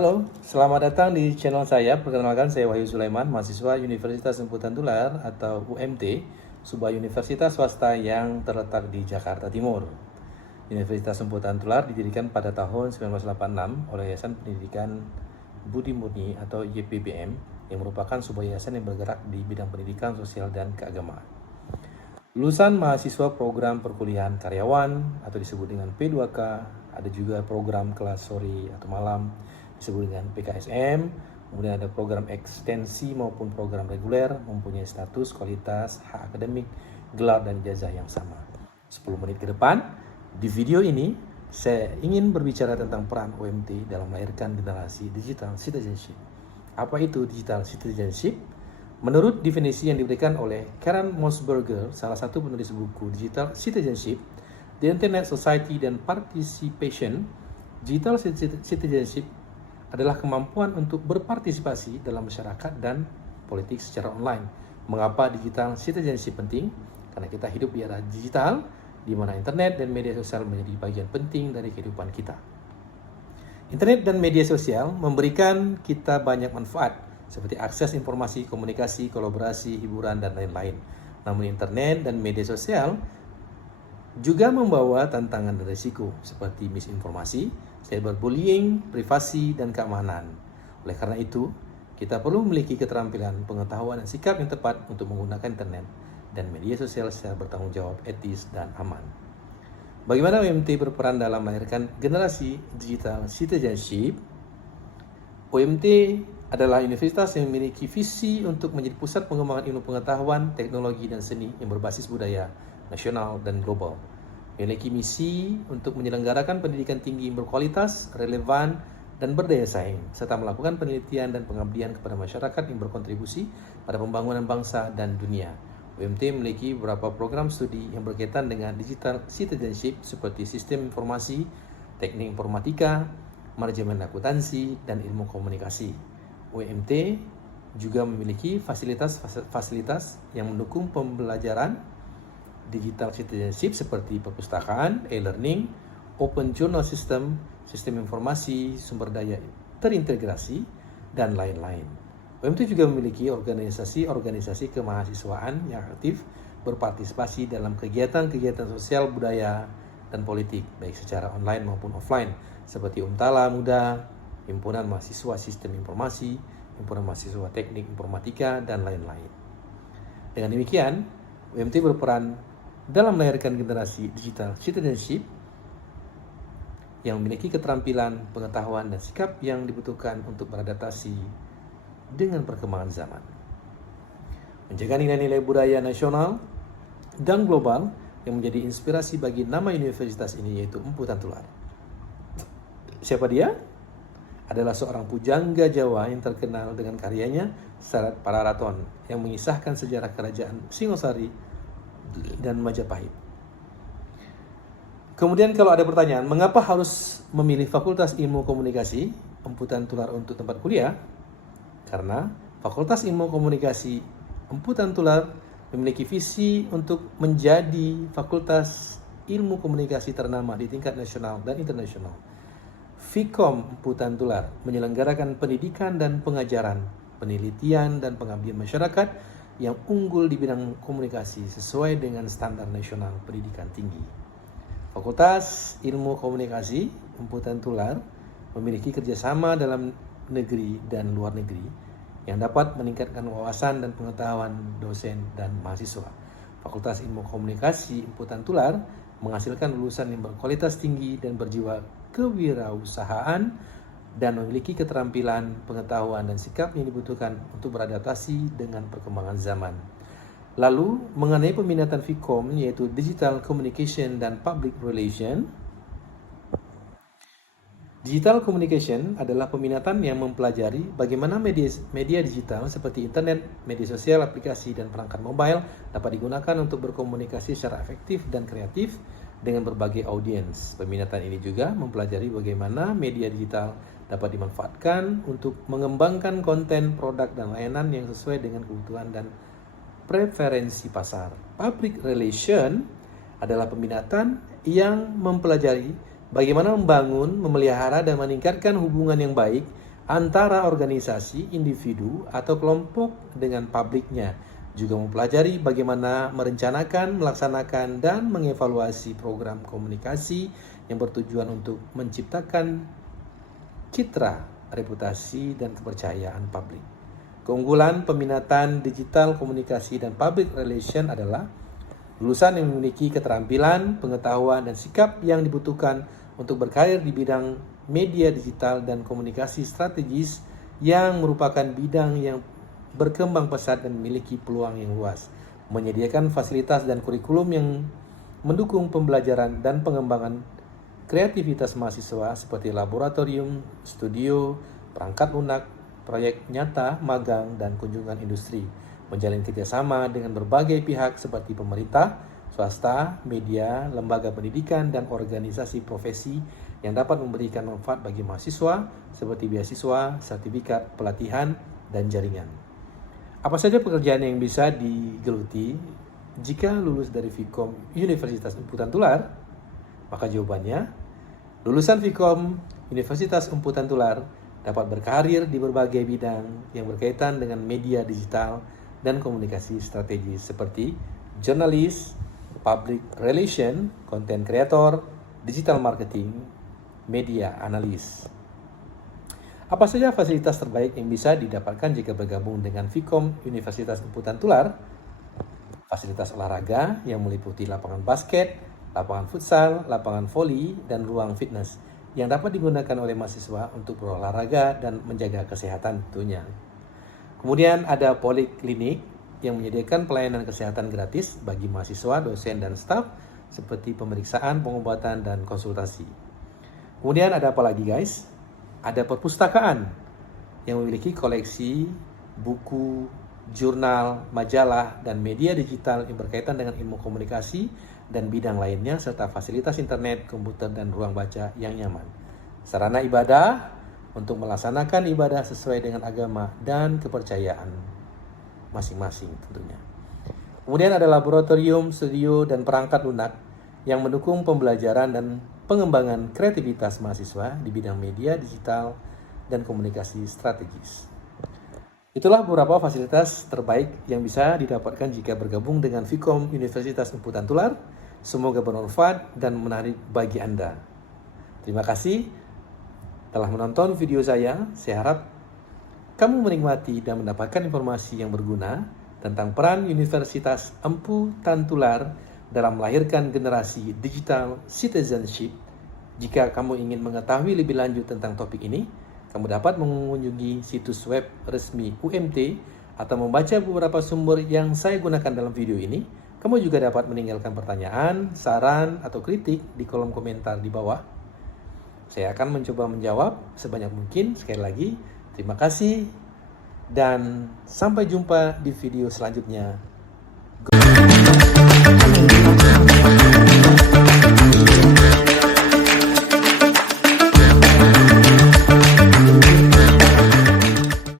Halo, selamat datang di channel saya. Perkenalkan, saya Wahyu Sulaiman, mahasiswa Universitas Semputan Tular atau UMT, sebuah universitas swasta yang terletak di Jakarta Timur. Universitas Semputan Tular didirikan pada tahun 1986 oleh Yayasan Pendidikan Budi Murni atau YPBM yang merupakan sebuah yayasan yang bergerak di bidang pendidikan, sosial, dan keagamaan. Lulusan mahasiswa program perkuliahan karyawan atau disebut dengan P2K, ada juga program kelas sore atau malam disebut dengan PKSM, kemudian ada program ekstensi maupun program reguler, mempunyai status, kualitas, hak akademik, gelar, dan ijazah yang sama. 10 menit ke depan, di video ini saya ingin berbicara tentang peran UMT dalam melahirkan generasi digital citizenship. Apa itu digital citizenship? Menurut definisi yang diberikan oleh Karen Mosberger, salah satu penulis buku Digital Citizenship, The Internet Society dan Participation, digital citizenship adalah kemampuan untuk berpartisipasi dalam masyarakat dan politik secara online. Mengapa digital citizenship penting? Karena kita hidup di era digital, di mana internet dan media sosial menjadi bagian penting dari kehidupan kita. Internet dan media sosial memberikan kita banyak manfaat, seperti akses informasi, komunikasi, kolaborasi, hiburan, dan lain-lain. Namun internet dan media sosial juga membawa tantangan dan risiko seperti misinformasi, cyberbullying, privasi, dan keamanan. Oleh karena itu, kita perlu memiliki keterampilan, pengetahuan, dan sikap yang tepat untuk menggunakan internet dan media sosial secara bertanggung jawab, etis, dan aman. Bagaimana UMT berperan dalam melahirkan generasi digital citizenship? UMT adalah universitas yang memiliki visi untuk menjadi pusat pengembangan ilmu pengetahuan, teknologi, dan seni yang berbasis budaya nasional dan global. Memiliki misi untuk menyelenggarakan pendidikan tinggi yang berkualitas, relevan, dan berdaya saing, serta melakukan penelitian dan pengabdian kepada masyarakat yang berkontribusi pada pembangunan bangsa dan dunia. UMT memiliki beberapa program studi yang berkaitan dengan digital citizenship seperti sistem informasi, teknik informatika, manajemen akuntansi, dan ilmu komunikasi. UMT juga memiliki fasilitas yang mendukung pembelajaran digital citizenship seperti perpustakaan, e-learning, open journal system, sistem informasi, sumber daya terintegrasi, dan lain-lain. UMT juga memiliki organisasi kemahasiswaan yang aktif berpartisipasi dalam kegiatan-kegiatan sosial, budaya, dan politik, baik secara online maupun offline, seperti Umtala Muda, Himpunan Mahasiswa Sistem Informasi, Himpunan Mahasiswa Teknik Informatika, dan lain-lain. Dengan demikian, UMT berperan dalam melahirkan generasi digital citizenship yang memiliki keterampilan, pengetahuan, dan sikap yang dibutuhkan untuk beradaptasi dengan perkembangan zaman. Menjaga nilai-nilai budaya nasional dan global yang menjadi inspirasi bagi nama universitas ini, yaitu Empu Tantular. Siapa dia? Adalah seorang pujangga Jawa yang terkenal dengan karyanya Syarat Pararaton yang mengisahkan sejarah kerajaan Singosari dan Majapahit. Kemudian kalau ada pertanyaan, mengapa harus memilih Fakultas Ilmu Komunikasi Empu Tantular untuk tempat kuliah? Karena Fakultas Ilmu Komunikasi Empu Tantular memiliki visi untuk menjadi fakultas ilmu komunikasi ternama di tingkat nasional dan internasional. Vkom Empu Tantular menyelenggarakan pendidikan dan pengajaran, penelitian dan pengabdian masyarakat yang unggul di bidang komunikasi sesuai dengan standar nasional pendidikan tinggi. Fakultas Ilmu Komunikasi Empu Tantular memiliki kerjasama dalam negeri dan luar negeri yang dapat meningkatkan wawasan dan pengetahuan dosen dan mahasiswa. Fakultas Ilmu Komunikasi Empu Tantular menghasilkan lulusan yang berkualitas tinggi dan berjiwa kewirausahaan dan memiliki keterampilan, pengetahuan, dan sikap yang dibutuhkan untuk beradaptasi dengan perkembangan zaman. Lalu, mengenai peminatan Vkom yaitu Digital Communication dan Public Relation. Digital Communication adalah peminatan yang mempelajari bagaimana media digital seperti internet, media sosial, aplikasi, dan perangkat mobile dapat digunakan untuk berkomunikasi secara efektif dan kreatif dengan berbagai audiens. Peminatan ini juga mempelajari bagaimana media digital dapat dimanfaatkan untuk mengembangkan konten, produk, dan layanan yang sesuai dengan kebutuhan dan preferensi pasar. Public Relation adalah peminatan yang mempelajari bagaimana membangun, memelihara, dan meningkatkan hubungan yang baik antara organisasi, individu, atau kelompok dengan publiknya. Juga mempelajari bagaimana merencanakan, melaksanakan, dan mengevaluasi program komunikasi yang bertujuan untuk menciptakan citra, reputasi, dan kepercayaan publik. Keunggulan peminatan digital komunikasi dan public relation adalah lulusan yang memiliki keterampilan, pengetahuan, dan sikap yang dibutuhkan untuk berkarir di bidang media digital dan komunikasi strategis yang merupakan bidang yang berkembang pesat dan memiliki peluang yang luas, menyediakan fasilitas dan kurikulum yang mendukung pembelajaran dan pengembangan kreativitas mahasiswa seperti laboratorium, studio, perangkat lunak, proyek nyata, magang, dan kunjungan industri, menjalin kerjasama dengan berbagai pihak seperti pemerintah, swasta, media, lembaga pendidikan, dan organisasi profesi yang dapat memberikan manfaat bagi mahasiswa seperti beasiswa, sertifikat, pelatihan, dan jaringan. Apa saja pekerjaan yang bisa digeluti jika lulus dari Vkom Universitas Empu Tantular? Maka jawabannya, lulusan Vkom Universitas Empu Tantular dapat berkarir di berbagai bidang yang berkaitan dengan media digital dan komunikasi strategis seperti jurnalis, public relation, content creator, digital marketing, media analis. Apa saja fasilitas terbaik yang bisa didapatkan jika bergabung dengan Vkom Universitas Empu Tantular? Fasilitas olahraga yang meliputi lapangan basket, lapangan futsal, lapangan voli, dan ruang fitness yang dapat digunakan oleh mahasiswa untuk berolahraga dan menjaga kesehatan tentunya. Kemudian ada poliklinik yang menyediakan pelayanan kesehatan gratis bagi mahasiswa, dosen, dan staf seperti pemeriksaan, pengobatan, dan konsultasi. Kemudian ada apa lagi guys? Ada perpustakaan yang memiliki koleksi buku, jurnal, majalah, dan media digital yang berkaitan dengan ilmu komunikasi dan bidang lainnya, serta fasilitas internet, komputer, dan ruang baca yang nyaman. Sarana ibadah untuk melaksanakan ibadah sesuai dengan agama dan kepercayaan masing-masing tentunya. Kemudian ada laboratorium, studio, dan perangkat lunak yang mendukung pembelajaran dan pengembangan kreativitas mahasiswa di bidang media digital dan komunikasi strategis. Itulah beberapa fasilitas terbaik yang bisa didapatkan jika bergabung dengan Vkom Universitas Empu Tantular. Semoga bermanfaat dan menarik bagi Anda. Terima kasih telah menonton video saya. Saya harap kamu menikmati dan mendapatkan informasi yang berguna tentang peran Universitas Empu Tantular dalam melahirkan generasi digital citizenship. Jika kamu ingin mengetahui lebih lanjut tentang topik ini, kamu dapat mengunjungi situs web resmi UMT atau membaca beberapa sumber yang saya gunakan dalam video ini. Kamu juga dapat meninggalkan pertanyaan, saran, atau kritik di kolom komentar di bawah. Saya akan mencoba menjawab sebanyak mungkin. Sekali lagi, terima kasih dan sampai jumpa di video selanjutnya.